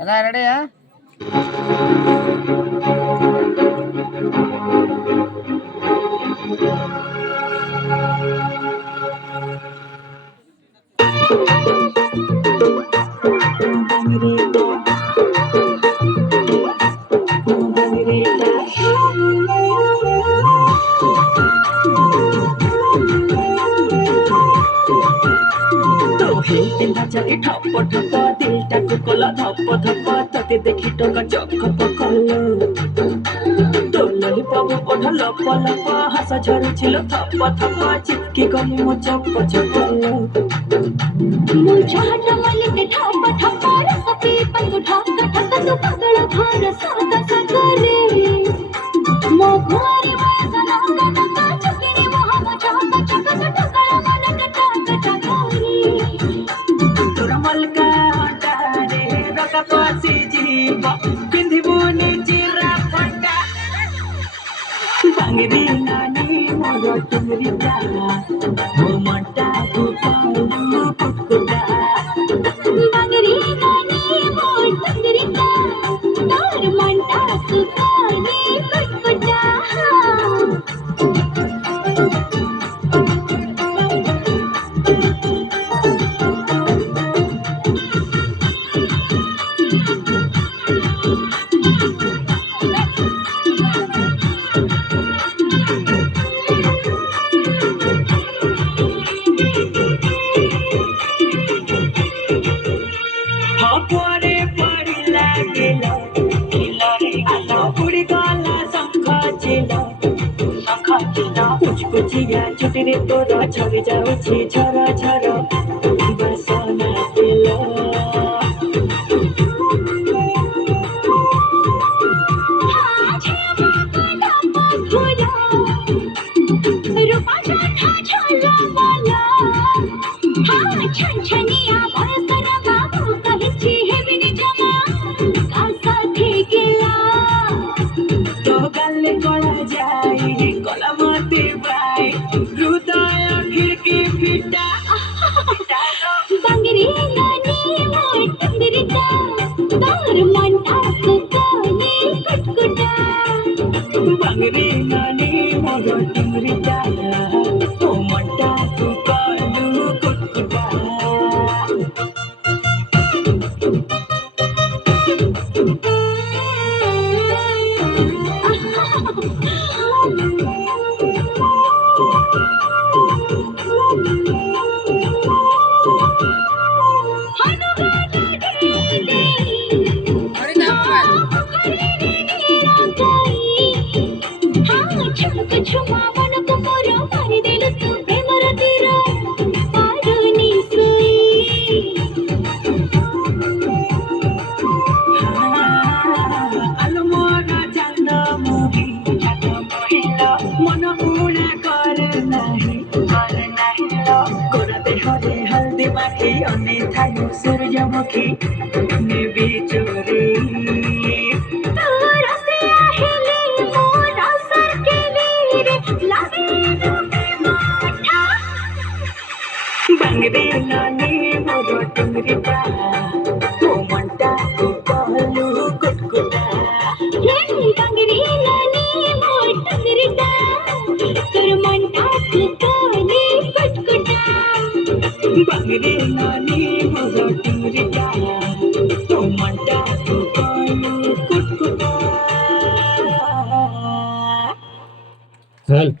ಎಲ್ಲ ರೆಡಿಯಾ? ठप ठप दिलटाको कला धप धप तते देखि टका चक पकल तोलली पाबु ओढ लप लप हास झरुछिलो थप थप चिपकी गली मो चप चप मुझ हट मलिते ठप ठप रसपी पंगु ठक ठक तू पगल घर सादा सगरे मो घोरी वयस नागा नागा चुकिनी मोह मो चक चक टकल मन टक टक तोरा मलका हटारे रका पासी जीवा पिंधिबुनी चिरा फटा बांगरी नानी मोर तुमरी जाना ओ मटा तू पालू कुटकुटा बांगरी नानी मोर तुमरी जाना तोर मटा तू पानी कुटकुटा कुचिया छुटीरे तोरा झरी जाउछि झर झर बसना तेल रूपा छा छला वाला हां छनछनिया भसर बाबू कहिछि हेबिनी जमा का साथे गेला तो गल्ले कला जाई कला मते बाई हृदय खिड़की फिटा बांगरी नानी मोर तुंदरिता तोर मनटा सुकोनी कुटकुटा बांगरी नानी मोर तुंदरिता ओ मनटा सुकोनी कुटकुटा सूरजमुखी नेबी चोरी तोरा से आहिली मोरा सर के लीरे लागे डूबे माठा बांगरी नानी मोर तुमरी बा ओ मनटा को कहलू कुटकुटा बांगरी नानी मोर तुमरी बा तोर मनटा को कहलू कुटकुटा बांगरी नानी मोर तुमरी बा ओ मनटा को कहलू कुटकुटा चल